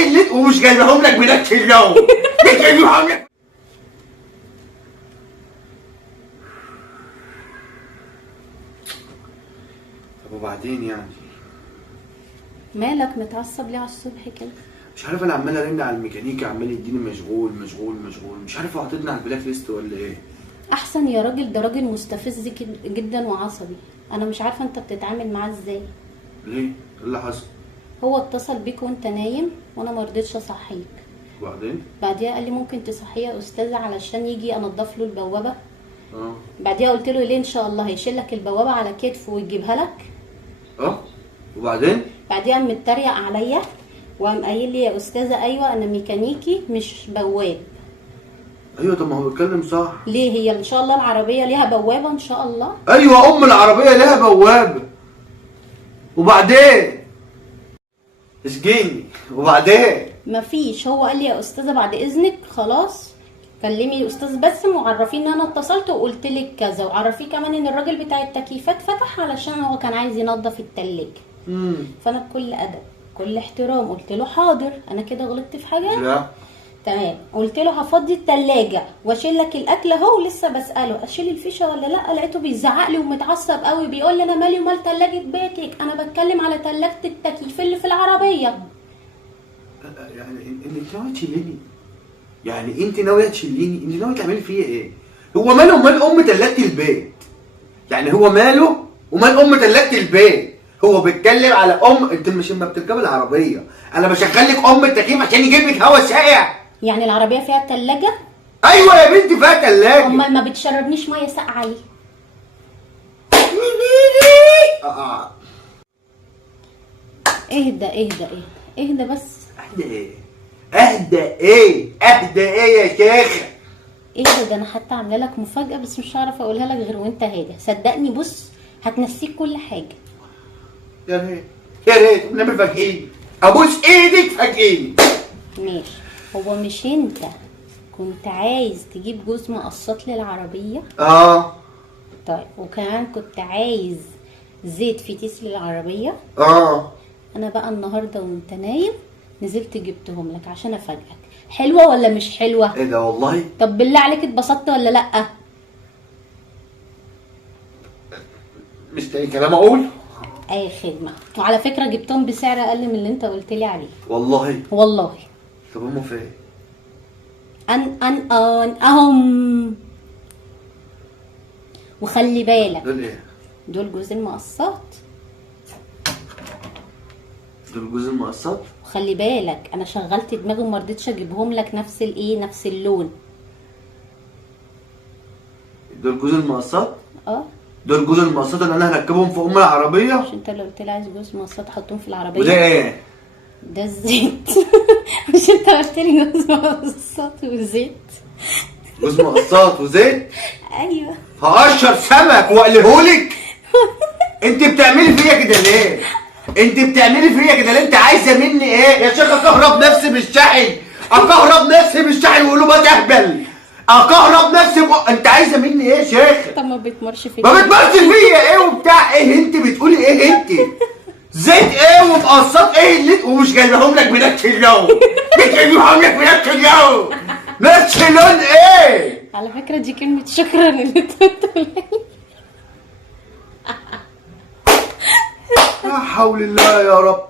ايه اللي ومش جايبهم لك بنفس اللون. مش جايبهم لك. طب وبعدين يعني؟ مالك متعصب ليه على الصبح كده؟ مش عارف، انا عمال ارن على الميكانيكي عمال يديني مشغول مشغول مشغول، مش عارف هو حاططني على البلاك ليست ولا ايه. احسن يا راجل، ده راجل مستفز جدا وعصبي. انا مش عارفه انت بتتعامل معاه ازاي. ليه؟ ايه اللي حصل؟ هو اتصل بيك وانت نايم وانا ما رضيتش اصحيك. وبعدين؟ بعديها قال لي ممكن تصحيه يا استاذه علشان يجي انضف له البوابه. اه. بعديها قلت له ليه؟ ان شاء الله هيشيل لك البوابه على كتفه ويجيبها لك. اه. وبعدين؟ بعديها قام متريق عليا وقام قايل لي يا استاذه ايوه انا ميكانيكي مش بواب. ايوه طب ما هو بيتكلم صح. ليه؟ هي ان شاء الله العربيه ليها بوابه ان شاء الله. ايوه العربيه ليها بوابه. وبعدين؟ اسجيني. وبعدين؟ مفيش. هو قال لي يا استاذه بعد اذنك خلاص كلمي الاستاذ باسم وعرفيه ان انا اتصلت وقلت لك كذا، وعرفيه كمان ان الراجل بتاع التكييفات فتح علشان هو كان عايز ينظف التلاجة. فانا بكل ادب كل احترام قلت له حاضر. انا كده غلطت في حاجه؟ لا. تمام. قلت له هفضي التلاجة واشيل لك الاكل اهو. لسه بساله اشيل الفيشه ولا لا، لقيته بيزعق لي ومتعصب قوي بيقول لي انا مالي ومال تلاجة بيتك، انا بتكلم على تلاجة التكييف اللي في العربيه. يعني انت ناويه تشيليني؟ يعني انت ناويه تشيليني؟ انت ناويه تعملي فيا ايه؟ هو ماله ومال ام تلاجة البيت؟ يعني هو ماله ومال ام تلاجة البيت؟ هو بيتكلم على انت مش اما بتركب العربيه انا بشغل لك التكييف عشان يجيب لك هوا ساقع. يعني العربيه فيها تلاجة؟ ايوه يا بنتي فيها تلاجة. امال ما بتشربنيش ميه ساقعه ليه؟ اهدى اهدى اهدى اهدى بس. اهدى ايه؟ اهدى ايه؟ اهدى ايه يا شيخه؟ اهدى، ده انا حتى عامله لك مفاجاه بس مش هعرف اقولها لك غير وانت هادي. صدقني بص هتنسيك كل حاجه. يا ريت يا ريت نعمل فاجئين. ابوس ايدك فاجئين. ماشي. هو مش انت كنت عايز تجيب جوز مقصات للعربيه؟ اه. طيب وكمان كنت عايز زيت فتيس للعربيه؟ اه. انا بقى النهارده وانت نايم نزلت جبتهم لك عشان افاجئك. حلوه ولا مش حلوه؟ ايه ده والله؟ طب بالله عليك اتبسطت ولا لا؟ مش تاني كلام اقول؟ اي خدمه. وعلى فكره جبتهم بسعر اقل من اللي انت قلت لي عليه. والله؟ والله. طب هم فين؟ ان اهم. وخلي بالك دول ايه؟ دول جوز المقصات. دول جوز المقصات؟ وخلي بالك انا شغلت دماغي وما رضيتش اجيبهم لك نفس نفس اللون. دول جوز المقصات؟ اه. دول جوز المقصات اللي انا هركبهم في العربيه؟ مش انت اللي قلت لي عايز جوز مقصات احطهم في العربيه؟ وده ايه؟ ده الزيت. مش انت قلت لي جوز مقصات وزيت؟ جوز مقصات وزيت؟ ايوه. هقشر سمك واقلهولك؟ انت بتعملي فيا كده ليه؟ انت بتعملي فيا كده ليه؟ انت عايزه مني ايه؟ يا شيخ اكهرب نفسي بالشحن، اكهرب نفسي بالشحن ويقولوا ما تهبل، اكهرب نفسي انت عايزه مني ايه يا شيخ؟ طب ما بتمرش فيا. ما بتمرش فيا ايه وبتاع ايه؟ انت بتقولي ايه انت؟ زيت ايه ومقصات ايه اللي ومش جايبهم لك بنفس اللون؟ مش جايبهم لك بنفس اللون. نفس اللون ايه؟ على فكره دي كلمه شكرا اللي انت بتقولها. لا حول الله يا رب.